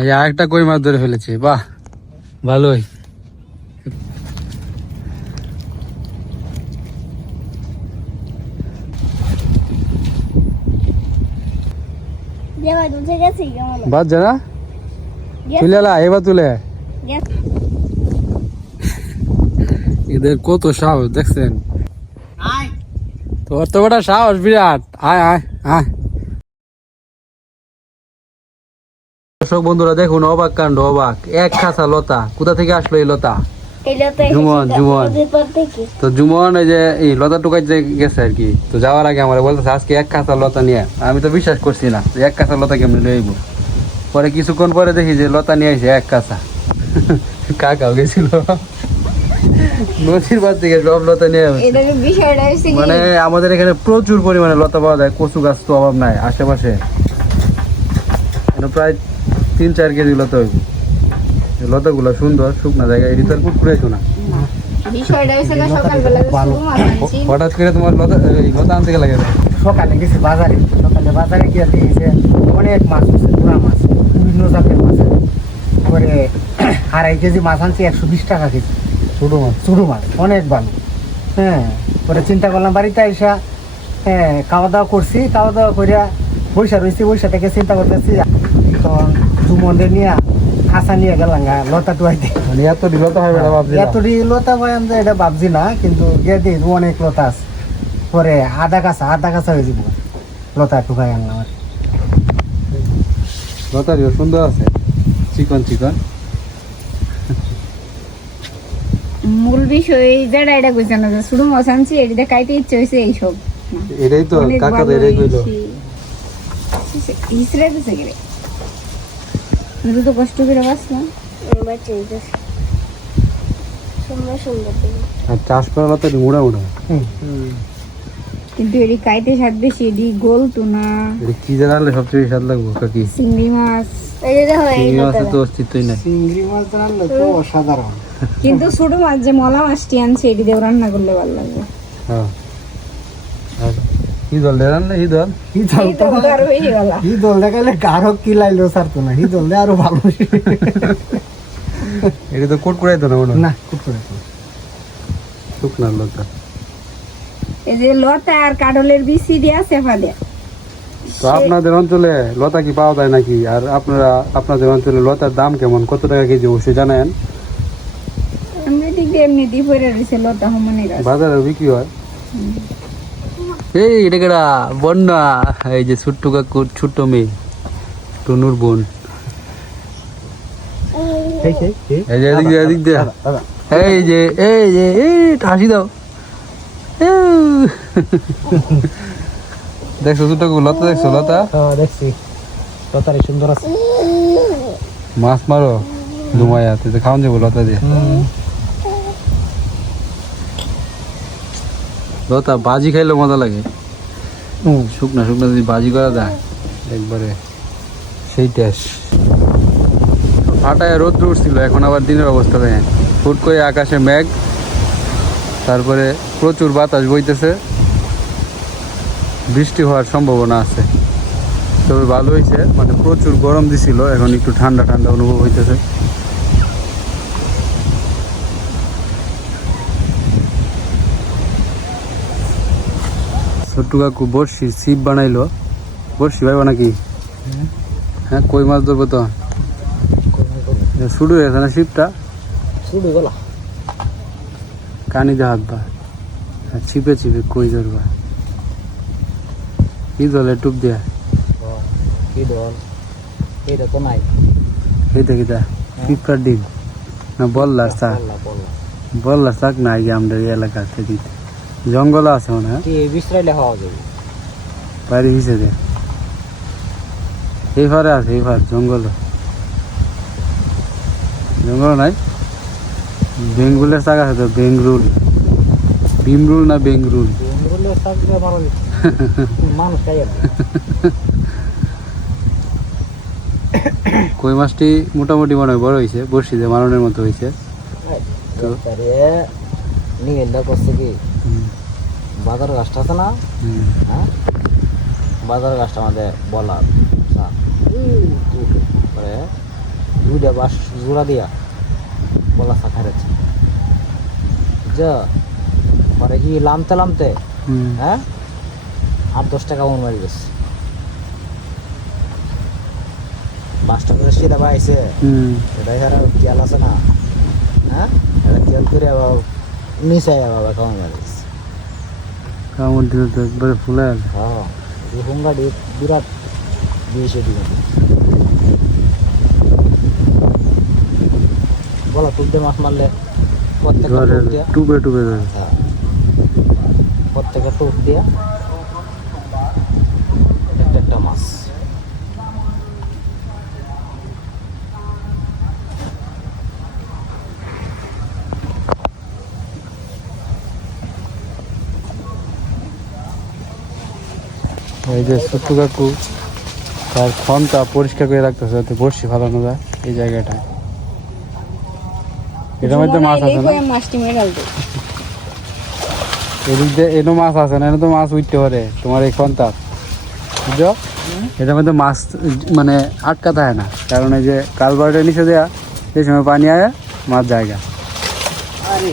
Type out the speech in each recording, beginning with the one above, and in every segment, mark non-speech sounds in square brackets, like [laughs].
এই আরেকটা কই মাছ ধরে ফেলেছে বাহ ভালোই। বাদ জানা তুলে এবার তুলে। এদের কত সাহস দেখছেন? তোর তো বড় সাহস বিরাট। আয় আয় আয়। দর্শক বন্ধুরা দেখুন অবাক কাণ্ড অবাক। এক খাসা লতা। কোথা থেকে আসলো এই লতা? জুমন, জুমন। তো জুমন এই যে এই লতা টুকাইতে গেছে আর কি। তো যাওয়ার আগে আমার বলতেছে আজকে এক কাঁচা লতা নিয়ে আমি তো বিশ্বাস করছি না এক কাঁচা লতা কেমনি লইব পরে কিছুক্ষণ পরে দেখি যে লতা নিয়ে আসে এক কাঁচা [laughs] কাকাও গেছিল। নদীর বাদ থেকে সব লতা নিয়ে মানে আমাদের এখানে প্রচুর পরিমাণে লতা পাওয়া যায় কচু গাছ তো অভাব নাই আশেপাশে। প্রায় তিন চার কেজি লতা হইব। লতাগুলো সুন্দর শুকনা জায়গায় এটি তো আর কুটকুড়ে না। বিষয়টা হচ্ছে কি সকালবেলা যে শুরু মাছ আনছি। হঠাৎ করে তোমার লতা লতা আনতে গেলে কেন? সকালে গেছি বাজারে। সকালে বাজারে গিয়ে দিয়েছে অনেক মাছ হচ্ছে পুরা মাছ বিভিন্ন জাতের মাছ পরে [clears throat] আড়াই কেজি মাছ আনছি একশো বিশ টাকা কেজি। ছোট মাছ ছোটো মাছ অনেক ভালো। হ্যাঁ পরে চিন্তা করলাম বাড়িতে আইসা হ্যাঁ খাওয়া দাওয়া করছি খাওয়া দাওয়া করিয়া বৈশা রয়েছি বৈশা থেকে চিন্তা করতেছি তখন নিয়ে খাসা নিয়ে গেলাম গা লতা টুয়াইতে মানে এত লতা হবে না ভাবছি না। লতা আমরা এটা ভাবছি না কিন্তু গিয়ে দিই অনেক লতা আছে। পরে আধা কাঁচা আধা কাঁচা হয়ে যাব লতা টুকাই আনলাম আর কি। লতারিও সুন্দর আছে। চিকন চিকন। মূল বিষয় যেটা এটা কইছে না যে শুরু মাছ আনছি এটা খাইতে ইচ্ছে হয়েছে এইসব। এটাই তো কাকা এটাই কইলো। গেলে আমি তো কষ্ট করে বাঁচলাম। সুন্দর সুন্দর আর চাষ করা লতারি মুড়া মুড়া কিন্তু এটি খাইতে স্বাদ বেশি এটি গোল টুনা এটা কি জানা সবচেয়ে স্বাদ লাগবো কাকি চিংড়ি মাছ। চিংড়ি মাছের তো অস্তিত্বই নাই। চিংড়ি মাছ রান্না তো অসাধারণ। কিন্তু ছোট মাছ যে মলা মাছটি আনছে এটি দিয়ে রান্না করলে ভালো লাগবে। হ্যাঁ। কি দল দেন না এই দল হি দল তো আরও বেশি ভালো দল দেখালে গাঢ় কি লাইলো সারতো না হি দল আরও ভালো। এটা তো কোট কুড়াইতো না মনে না খুব করে শুকনা লতা। এই যে লতা আর কাডলের বিচি দিয়া চেপা দেয়া। তো আপনাদের অঞ্চলে লতা কি পাওয়া যায় নাকি? আর আপনারা আপনাদের অঞ্চলে লতার দাম কেমন? কত টাকা কেজি অবশ্যই জানেন? আমরা দিক এমনি দিয়ে পরে রয়েছে লতা হমনে বাজারে বিক্রি হয়। এই এটা কেডা বন্যা। এই যে ছোট্ট কাকুর ছোট্ট মেয়ে টনুর বোন। এই যে এদিক দিয়ে এদিক দিয়ে। দাদা, দাদা। এই যে এই যে এই হাসি দাও। দেখছ ছোট্ট কাকু লতা দেখছ লতা? হ্যাঁ, দেখছি। লতারি সুন্দর আছে। মাছ মারো ধুমায়া তো খাওয়ান যাব লতা দিয়ে। লতা বাজি খাইলে মজা লাগে। শুকনা শুকনা যদি বাজি করা যায়। একবারে সেই টেস্ট ফাটায় রোদ্র উঠছিল এখন আবার দিনের অবস্থা দেখেন। হুট করে আকাশে মেঘ তারপরে প্রচুর বাতাস বইতেছে। বৃষ্টি হওয়ার সম্ভাবনা আছে। তবে ভালো হয়েছে মানে প্রচুর গরম দিছিল এখন একটু ঠান্ডা ঠান্ডা অনুভব হইতেছে। ছোট্টু কাকু বড়শির ছিপ বানাইলো। বড়শি ভাইবা নাকি? হ্যাঁ কই মাছ ধরবো তো? শুরু হয়েছে না ছিপটা? শুরু গলা কানি দিয়ে হাঁকবা আর ছিপে ছিপে কই ধরবা? কি ধরলে টুপ দিয়া? কি দল? এটা তো নাই। এই দেখি দা? পিঁপড়ার ডিম? না বললার শাক। বললা বললা। বললার শাক না আগে আমাদের এলাকাতে দিতে। জঙ্গল আছে মনে হয়। বিশ্রাইলে হওয়া যাবে বাইরে হিসে দে এই ফারে আছে এই জঙ্গল। জঙ্গল নাই। বেঙ্গুলের শাক আছে তো বেঙ্গরুল। ভীমরুল না বেঙ্গলে কই মাছটি মোটামুটি মনে হয় বড় হয়েছে দিয়ে মারণের মতো হয়েছে তো নিয়ে করছে কি? বাজার গাছটা আছে না? হ্যাঁ? বাজার গাছটা আমাদের বলার পরে দুইটা বাস জোড়া দিয়া বলা সাথে রেছে যা পরে কি লামতে লামতে হ্যাঁ? আট দশ টাকা মন মারি গেছে। বাসটা করে সিধা পাইছে। এটাই ছাড়া তেল আছে না? হ্যাঁ? এটা তেল করে আবার নিচে আবার কেমন মারি গেছে কামড় দিলে তো একবারে ফুলে আছে হ্যাঁ এই হুঙ্গাটি বিরাট দিয়েছে দিকে বলো তুলতে মাছ মারলে প্রত্যেকটা টোপ দিয়া? টুবে ধরে। হ্যাঁ। প্রত্যেকটা টুপ দিয়া একটা একটা মাছ এই যে ছোট্ট কাকু তার খনটা পরিষ্কার করে রাখতেছে যাতে বড়শি ফালানো যায় এই জায়গাটায়। এটার মধ্যে মাছ আছে না? মাছটি মেরে ডালতো এদিক দিয়ে এনো মাছ আছে না এনে তো মাছ উঠতে পারে তোমার এই খনটা। বুঝছ? এটার মধ্যে মাছ মানে আটকা থাকে না। কারণ এই যে কালবারটের নিচে দেয়া সেই সময় পানি আয় মাছ জায়গা আরে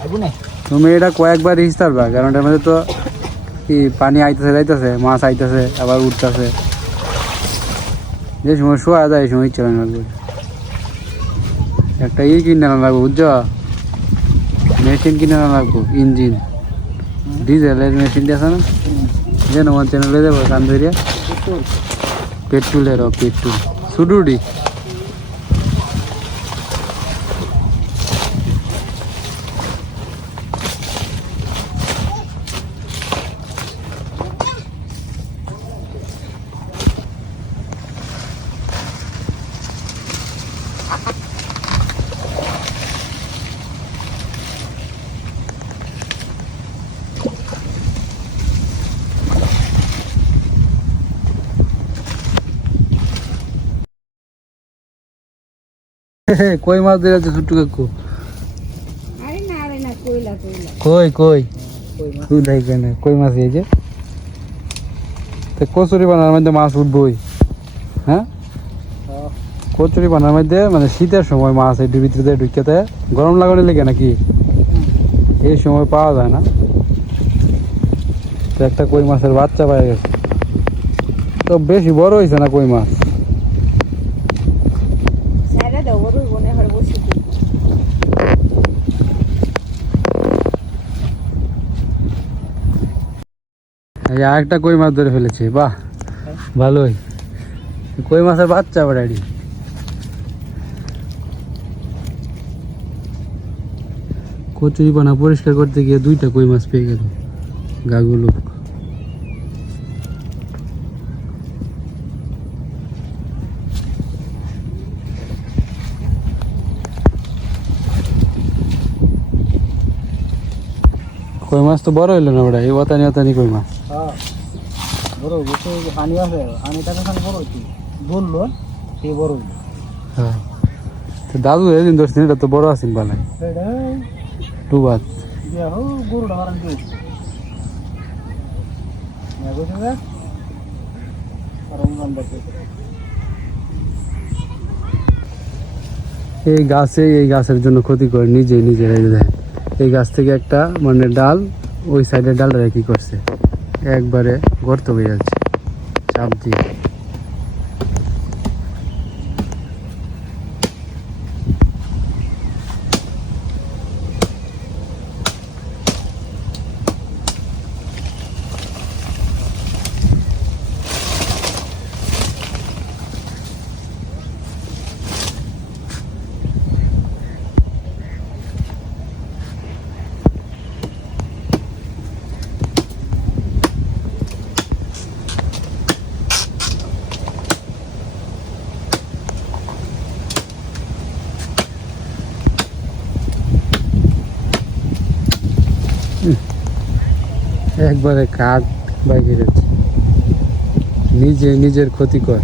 আইবু না। তুমি এটা কয়েকবার রিস পারবা কারণ এটার মধ্যে তো কি পানি আইতেছে যাইতেছে মাছ আইতেছে আবার উঠতেছে। যে সময় শোয়া যায় এই সময় ইচ্ছে না একটা ই কিনে আনা লাগবো বুঝছ? মেশিন কিনে আনা লাগবো ইঞ্জিন। ডিজেলের মেশিন আছে না? যে আমার চ্যানেলে যাব কান্দরিয়া পেট্রোলের পেট্রোল। সুডুডি। [laughs] কই মাছ দিয়ে যাচ্ছে ছোট্ট কাকু? আরে না আরে না কইলা কইলা। কই কই? দেখবে না কই মাছ এই যে? তো কচুরি বানার মধ্যে মাছ উঠবই। হ্যাঁ? কচুরি বানার মধ্যে মানে শীতের সময় মাছ এই ভিতরে ঢুকতে গরম লাগানো লেগে নাকি? এই সময় পাওয়া যায় না। তো একটা কই মাছের বাচ্চা পাওয়া গেছে। তো বেশি বড় হয়েছে না কই মাছ স্যারে দাও ওর মনে হয় বসে থাকি। এই আরেকটা কই মাছ ধরে ফেলেছে, বাহ, ভালোই। কই মাছের বাচ্চা বাড়ি কচুরি বানা পরিষ্কার করতে গিয়ে দুইটা কই মাছ পেয়ে গেল। গাগুলো কই মাছ তো বড় হইল না ওটা এই ওতানি ওতানি কই মাছ হ্যাঁ বড় বসে পানি আছে পানিটাকে খান বড় হইতি বলল সে বড় হইল। হ্যাঁ। তো দাদু এদিন ধরছেন এটা তো বড় আছেন বালাই টু বাদ। দিয়া হো গরুটা হারান দিয়েছে না বুঝে যা রমজান দেখে এই গাছে এই গাছের জন্য ক্ষতি করে নিজে নিজে রেখে দেয় এই গাছ থেকে একটা মানে ডাল ওই সাইডের ডালটা কি করছে? একবারে গর্ত হয়ে যাচ্ছে চাপ দিয়ে। একবারে কাক বাইকে যাচ্ছে নিজে নিজের ক্ষতি কর।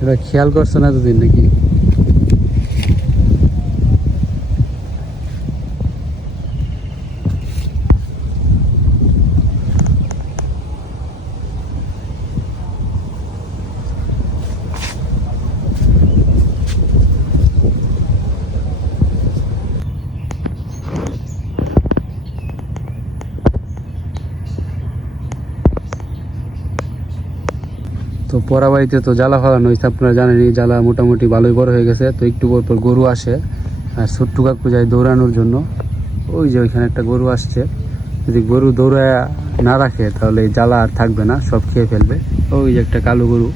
এটা খেয়াল করছ না দুদিন নাকি? পরা বাড়িতে তো জ্বালা ফালানো হয়েছে আপনারা জানেন এই জ্বালা মোটামুটি ভালোই বড় হয়ে গেছে তো একটু পর পর গরু আসে আর ছোট্ট কাকু যায় দৌড়ানোর জন্য। ওই যে ওইখানে একটা গরু আসছে যদি গরু দৌড়ায় না রাখে তাহলে জ্বালা আর থাকবে না সব খেয়ে ফেলবে। ওই যে একটা কালো গরু।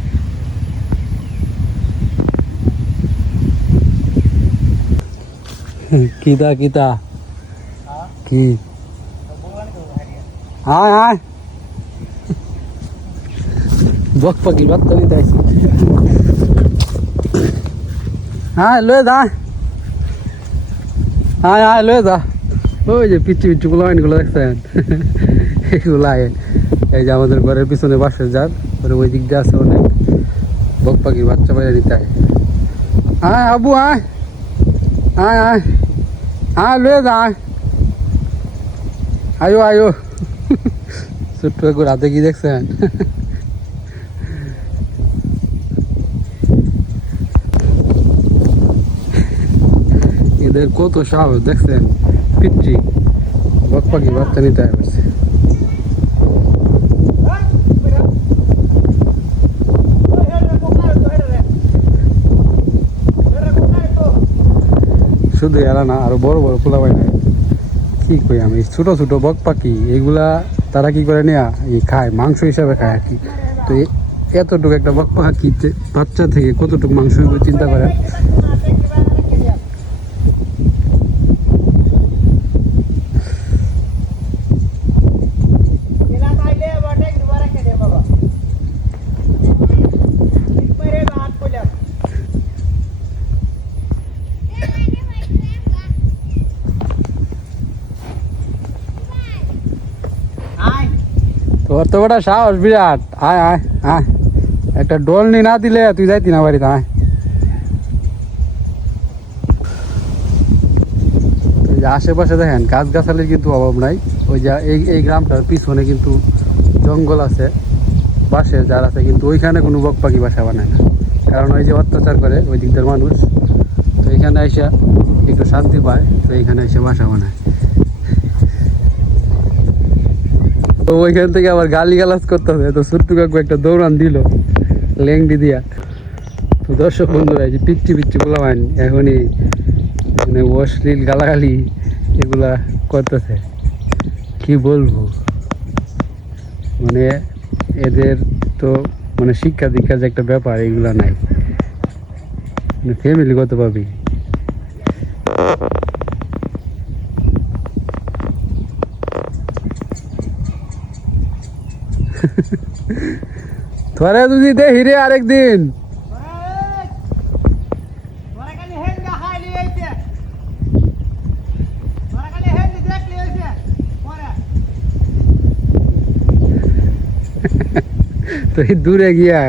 কিতা কিতা? কি? আয় আয়। বক পাখি বার্তা নিতে আসি হ্যাঁ লয়ে যা। আয় আয় লয়ে যা। ওই যে পিচ্ছি পিচ্ছি গুলো আইনগুলো দেখছেন? এগুলো আয়। এই যে আমাদের ঘরের পিছনে বাসের যার ওর ওই দিক দিয়ে আছে অনেক বক পাখি বাচ্চা বাইরে নিতে আয়। আয় আবু আয়। আয় আয়। আয় লয়ে যা। আয়, আয়ো। ছোট্ট একটু রাতে কি দেখছেন? এদের কত সাহস, দেখছেন? পিচ্ছি বক পাখি বাচ্চা নিতে আসছে শুধু এরা না, আরও বড় বড় পোলা পাই না কি কই আমি? ছোট ছোট বক পাখি এগুলা তারা কি করে নেয়া? এই খায়, মাংস হিসাবে খায় আর কি। তো এতটুকু একটা বক পাখি বাচ্চা থেকে কতটুকু মাংস চিন্তা করেন? তো বড় সাহস বিরাট। আয় আয় আয়। একটা ডোল নি দিলে তুই যাইতি না বাড়িতে, আয়। আশেপাশে দেখেন গাছ গাছালির কিন্তু অভাব নাই। ওই যে এই এই গ্রামটার পিছনে কিন্তু জঙ্গল আছে, পাশে যার আছে, কিন্তু ওইখানে কোনো বক পাখি বাসা বানায় না। কারণ ওই যে অত্যাচার করে ওই দিকটার মানুষ, তো এখানে এসে একটু শান্তি পায়, তো এখানে এসে বাসা বানায়। তো ওইখান থেকে আবার গালি গালাজ করতে হবে। তো ছোট্ট কাকু একটা দৌড়ান দিল, লেংডি দিয়া। তো দর্শক বন্ধুরা, এই যে পিচ্ছি পিচ্ছি বললাম এখনই মানে অশ্লীল গালাগালি এগুলা করতেছে। কি বলব? মানে এদের তো মানে শিক্ষা দীক্ষার যে একটা ব্যাপার, এগুলা নাই। মানে ফ্যামিলি কত পাবি তোরা যদি দেখি রে আরেকদিন তো দূরে গিয়া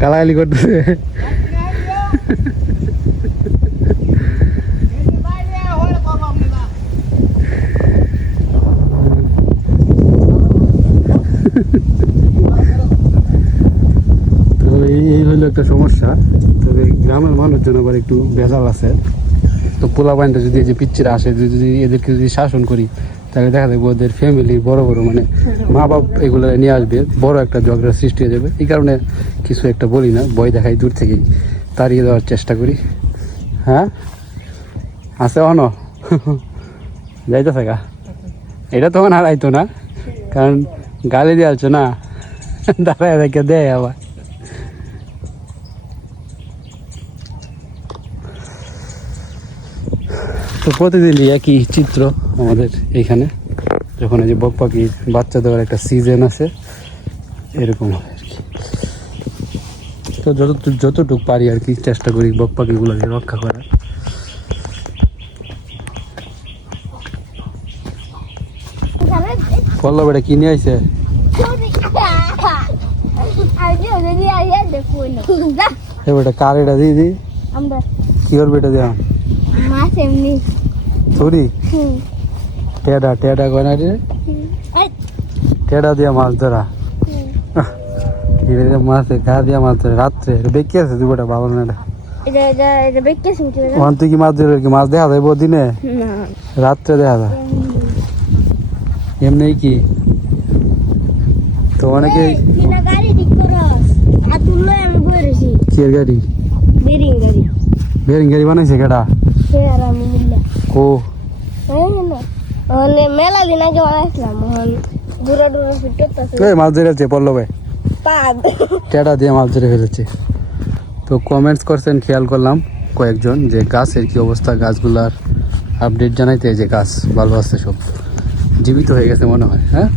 গালাগালি করতেছে তো এই এই হলো একটা সমস্যা তবে গ্রামের মানুষজন আবার একটু ভেজাল আছে। তো পোলা পাইনটা যদি এই যে পিচ্ছিরা আসে যদি এদেরকে যদি শাসন করি, তাহলে দেখা যাবে ওদের ফ্যামিলি বড় বড় মানে মা বাপ এগুলো নিয়ে আসবে, বড় একটা ঝগড়ার সৃষ্টি হয়ে যাবে। এই কারণে কিছু একটা বলি না, ভয় দেখাই দূর থেকেই। তাড়িয়ে দেওয়ার চেষ্টা করি। হ্যাঁ? আছে অন? [laughs] যাইতেছে গা। এটা তখন হারাইতো না, কারণ গালি দিয়ে আসছো না। [laughs] দাঁড়ায় দেখে দেয় আবার। তো প্রতিদিনই একই চিত্র আমাদের এইখানে। যখন এই যে বক পাখির বাচ্চা দেওয়ার একটা সিজন আছে এরকম হয় আর কি। তো যতটুক যতটুকু পারি আর কি চেষ্টা করি বক পাখিগুলোকে রক্ষা করার। পল্লব এটা কিনে আইছে? এবার কার এটা কি করবে এটা দেওয়া মাছ এমনি হুম। টেডা টেডা কয়না রে এই, টেডা দিয়া মাছ ধরা। এটা মাছ গা দিয়া মাছ ধরে। রাত্রে বেঁকে আছে দুটা বাবা না এটা এটা এটা এটা বেঁকে শুনছি না ওখান কি মাছ ধরে কি মাছ দেখা যায় দিনে? রাত্রে দেখা যায়। এমনি কি? তো অনেকে গাড়ি বেরিং গাড়ি। বানাইছে কেটা ও। মানে মেলা দিন আগে বানাইছিলাম দূরে দূরে মাছ ধরেছে পল্লবে। টেটা দিয়ে মাছ ধরে ফেলেছে। তো কমেন্টস করছেন খেয়াল করলাম কয়েকজন যে গাছের কি অবস্থা গাছগুলার আপডেট জানাইতে যে গাছ ভালো আছে সব। জীবিত হয়ে গেছে মনে হয় হ্যাঁ?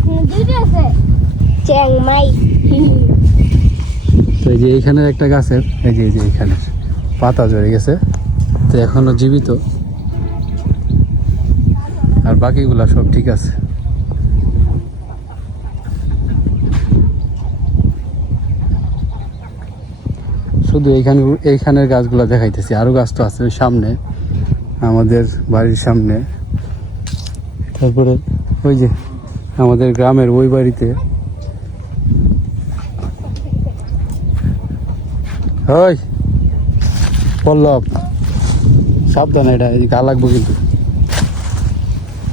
তো এই যে এইখানের একটা গাছের এই যে এই যে এইখানে পাতা ঝরে গেছে। তো এখনও জীবিত। আর বাকিগুলা সব ঠিক আছে। শুধু এইখানে এইখানের গাছগুলো দেখাইতেছি। আরও গাছ তো আছে সামনে, আমাদের বাড়ির সামনে। তারপরে ওই যে আমাদের গ্রামের ওই বাড়িতে। ওই, পল্লব। সাবধানে এটা গা লাগবো কিন্তু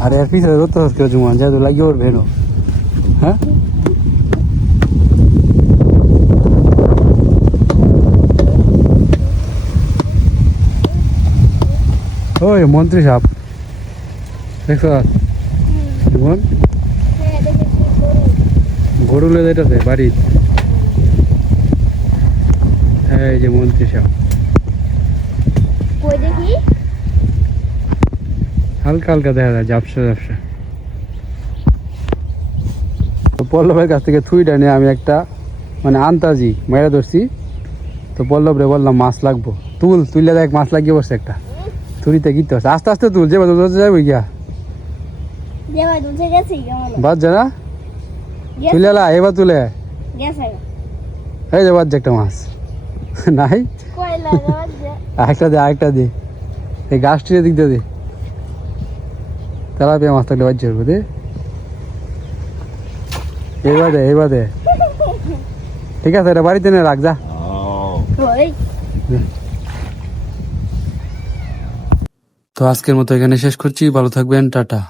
আরে পিছনে রোদ কেউ জুমান তো লাগিয়ে ওর ভেনো। হ্যাঁ? ওই, মন্ত্রী সাহেব। দেখছ? কেমন গরু লে যেতেছে বাড়ি এই যে মন্ত্রী সাহেব কই দেখি হালকা হালকা দেখা যায় ঝাপসা ঝাপসা। তো পল্লবের কাছ থেকে থুইটা নিয়ে আমি একটা মানে আন্তাজি মেরে ধরছি। তো পল্লব রে বললাম মাছ লাগবো। তুল তুললে দেখ মাছ লাগিয়ে বসছে একটা। থুরিতে গিতে হচ্ছে আস্তে আস্তে তুল যে বাজার যাব গিয়া। যে ভাই দুধে গেছি কেমন বাদ যা না? তুলে লা এবার তুলে। এই যে বাদ একটা মাছ। [laughs] নাই? আরেকটা দে আরেকটা দে। এই গাছটির দিক দিয়ে দে। তেলাপিয়া মাছ থাকলে বাজ্য হবে দে। এইবার দে এইবার দে ঠিক আছে এটা বাড়িতে নিয়ে রাখ যা। তো আজকের মতো এখানে শেষ করছি ভালো থাকবেন টাটা।